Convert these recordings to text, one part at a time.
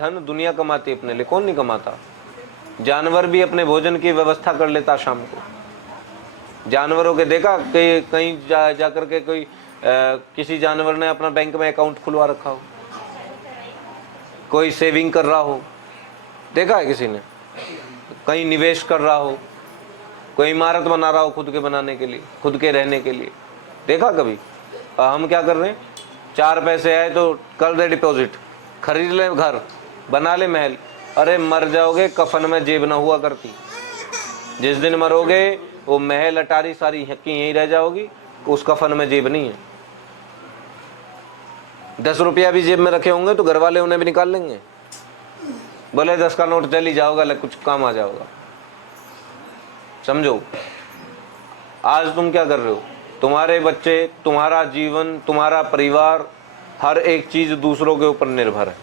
धन दुनिया कमाती अपने लिए, कौन नहीं कमाता। जानवर भी अपने भोजन की व्यवस्था कर लेता शाम को। जानवरों के देखा कि कहीं जा करके कोई किसी जानवर ने अपना बैंक में अकाउंट खुलवा रखा हो, कोई सेविंग कर रहा हो, देखा है किसी ने? कहीं निवेश कर रहा हो, कोई इमारत बना रहा हो खुद के बनाने के लिए, खुद के रहने के लिए, देखा कभी? हम क्या कर रहे हैं, 4 पैसे आए तो कर दे डिपॉजिट, खरीद ले घर, बना ले महल। अरे मर जाओगे, कफन में जेब ना हुआ करती। जिस दिन मरोगे वो महल अटारी सारी हक्की यहीं रह जाओगी, उस कफन में जेब नहीं है। 10 रुपया भी जेब में रखे होंगे तो घर वाले उन्हें भी निकाल लेंगे, बोले 10 का नोट चल ही जाओगा, कुछ काम आ जाओगा। समझो, आज तुम क्या कर रहे हो? तुम्हारे बच्चे, तुम्हारा जीवन, तुम्हारा परिवार, हर एक चीज दूसरों के ऊपर निर्भर है।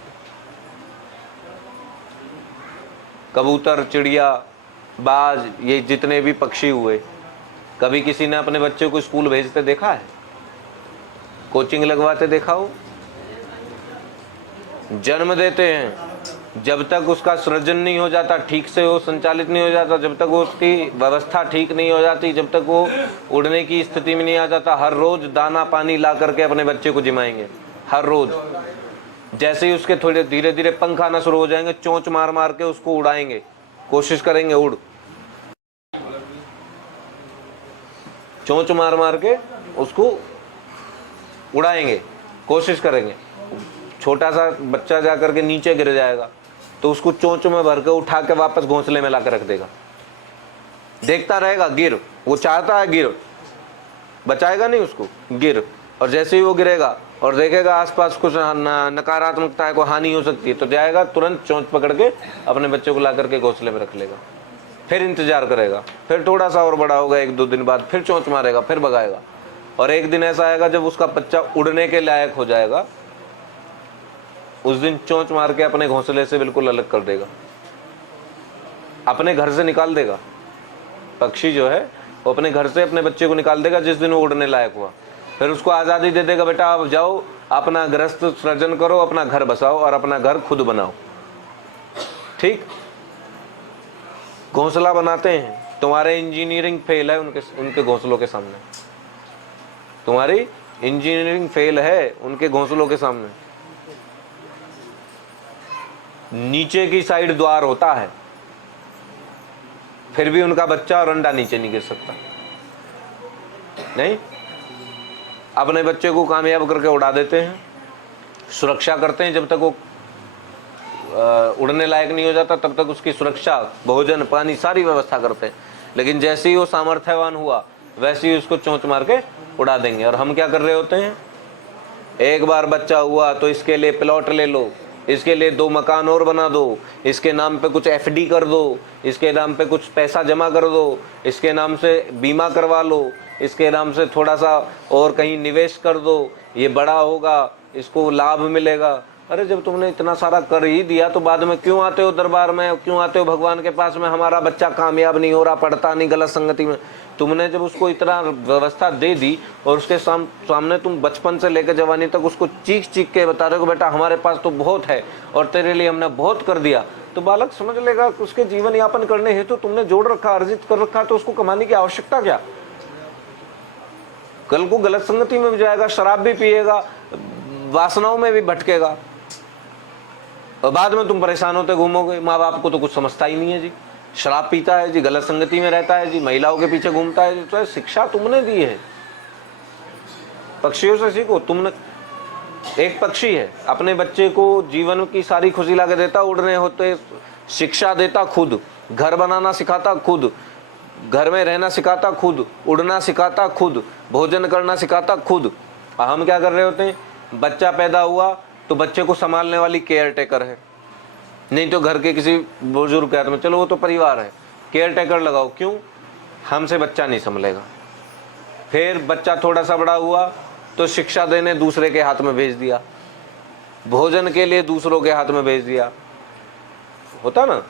कबूतर, चिड़िया, बाज, ये जितने भी पक्षी हुए, कभी किसी ने अपने बच्चे को स्कूल भेजते देखा है? कोचिंग लगवाते देखा हो? जन्म देते हैं, जब तक उसका सृजन नहीं हो जाता, ठीक से वो संचालित नहीं हो जाता, जब तक वो उसकी व्यवस्था ठीक नहीं हो जाती, जब तक वो उड़ने की स्थिति में नहीं आ जाता, हर रोज दाना पानी ला करके अपने बच्चे को जिमाएंगे, हर रोज। जैसे ही उसके थोड़े धीरे धीरे पंख आना शुरू हो जाएंगे, चोंच मार मार के उसको उड़ाएंगे, कोशिश करेंगे उड़, चोंच मार मार के उसको उड़ाएंगे, कोशिश करेंगे। छोटा सा बच्चा जा करके नीचे गिर जाएगा तो उसको चोंच में भर के उठा के वापस घोंसले में ला कर रख देगा, देखता रहेगा, गिर, वो चाहता है गिर, बचाएगा नहीं उसको, गिर। और जैसे ही वो गिरेगा और देखेगा आसपास कुछ नकारात्मकता को हानि हो सकती है तो जाएगा, तुरंत चोंच पकड़ के अपने बच्चे को ला करके घोंसले में रख लेगा, फिर इंतजार करेगा, फिर थोड़ा सा और बड़ा होगा, 1-2 दिन बाद फिर चोंच मारेगा, फिर भगाएगा। और एक दिन ऐसा आएगा जब उसका बच्चा उड़ने के लायक हो जाएगा, उस दिन चोंच मार के अपने घोंसले से बिल्कुल अलग कर देगा, अपने घर से निकाल देगा। पक्षी जो है वो अपने घर से अपने बच्चे को निकाल देगा जिस दिन वो उड़ने लायक हुआ, फिर उसको आज़ादी दे देगा, बेटा आप जाओ अपना ग्रस्त सृजन करो, अपना घर बसाओ और अपना घर खुद बनाओ। ठीक, घोंसला बनाते हैं, तुम्हारे इंजीनियरिंग फेल है उनके घोंसलों के सामने, तुम्हारी इंजीनियरिंग फेल है उनके घोंसलों के सामने। नीचे की साइड द्वार होता है, फिर भी उनका बच्चा और अंडा नीचे नहीं गिर सकता। नहीं, अपने बच्चे को कामयाब करके उड़ा देते हैं, सुरक्षा करते हैं, जब तक वो उड़ने लायक नहीं हो जाता तब तक उसकी सुरक्षा, भोजन पानी सारी व्यवस्था करते हैं। लेकिन जैसे ही वो सामर्थ्यवान हुआ वैसे ही उसको चोंच मार के उड़ा देंगे। और हम क्या कर रहे होते हैं, एक बार बच्चा हुआ तो इसके लिए प्लॉट ले लो, इसके लिए 2 मकान और बना दो, इसके नाम पे कुछ एफडी कर दो, इसके नाम पे कुछ पैसा जमा कर दो, इसके नाम से बीमा करवा लो, इसके नाम से थोड़ा सा और कहीं निवेश कर दो, ये बड़ा होगा, इसको लाभ मिलेगा। अरे जब तुमने इतना सारा कर ही दिया तो बाद में क्यों आते हो दरबार में, क्यों आते हो भगवान के पास में, हमारा बच्चा कामयाब नहीं हो रहा, पढ़ता नहीं, गलत संगति में। तुमने जब उसको इतना व्यवस्था दे दी और उसके सामने तुम बचपन से लेकर जवानी तक उसको चीख चीख के बता रहे हो बेटा हमारे पास तो बहुत है और तेरे लिए हमने बहुत कर दिया, तो बालक समझ लेगा उसके जीवन यापन करने हेतु तुमने जोड़ रखा, अर्जित कर रखा, तो उसको कमाने की आवश्यकता क्या। कल को गलत संगति में भी जाएगा, शराब भी पिएगा, वासनाओं में भी भटकेगा और बाद में तुम परेशान होते घूमोगे। माँ बाप को तो कुछ समझता ही नहीं है जी, शराब पीता है जी, गलत संगति में रहता है जी, महिलाओं के पीछे घूमता है जी। तो शिक्षा तुमने दी है, पक्षियों से सीखो। तुमने, एक पक्षी है अपने बच्चे को जीवन की सारी खुशी ला के देता, उड़ने होते शिक्षा देता खुद, घर बनाना सिखाता खुद, घर में रहना सिखाता खुद, उड़ना सिखाता खुद, भोजन करना सिखाता खुद। हम क्या कर रहे होते हैं, बच्चा पैदा हुआ तो बच्चे को संभालने वाली केयर टेकर है, नहीं तो घर के किसी बुजुर्ग के हाथ में, चलो वो तो परिवार है, केयर टेकर लगाओ। क्यों, हमसे बच्चा नहीं संभलेगा। फिर बच्चा थोड़ा सा बड़ा हुआ तो शिक्षा देने दूसरे के हाथ में भेज दिया, भोजन के लिए दूसरों के हाथ में भेज दिया। होता ना,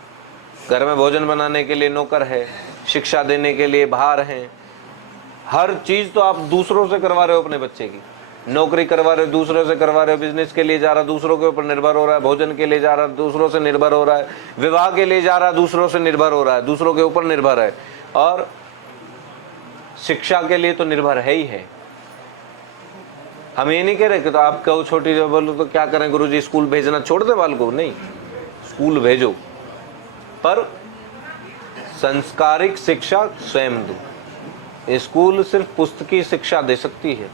घर में भोजन बनाने के लिए नौकर है, शिक्षा देने के लिए बाहर हैं, हर चीज तो आप दूसरों से करवा रहे हो अपने बच्चे की। नौकरी करवा रहे हो, दूसरों से करवा रहे हो, बिजनेस के लिए जा रहा, दूसरों के ऊपर निर्भर हो रहा है, भोजन के लिए जा रहा, दूसरों से निर्भर हो रहा है, विवाह के लिए जा रहा, दूसरों से निर्भर हो रहा है, दूसरों के ऊपर निर्भर है, और शिक्षा के लिए तो निर्भर है ही है। हम ये नहीं कह रहे कि तो आप कहो छोटी जो बोलो तो क्या करें गुरुजी, स्कूल भेजना छोड़ दे बाल को, नहीं, स्कूल भेजो, पर संस्कारिक शिक्षा स्वयं दो। स्कूल सिर्फ पुस्तकी शिक्षा दे सकती है।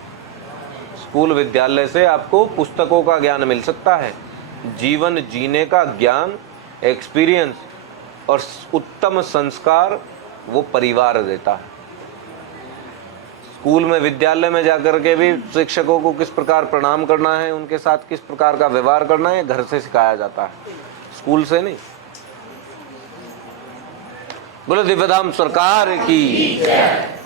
स्कूल विद्यालय से आपको पुस्तकों का ज्ञान मिल सकता है, जीवन जीने का ज्ञान, एक्सपीरियंस और उत्तम संस्कार वो परिवार देता है। स्कूल में, विद्यालय में जाकर के भी शिक्षकों को किस प्रकार प्रणाम करना है, उनके साथ किस प्रकार का व्यवहार करना है, घर से सिखाया जाता है, स्कूल से नहीं। बोलो दिव्यधाम सरकार की।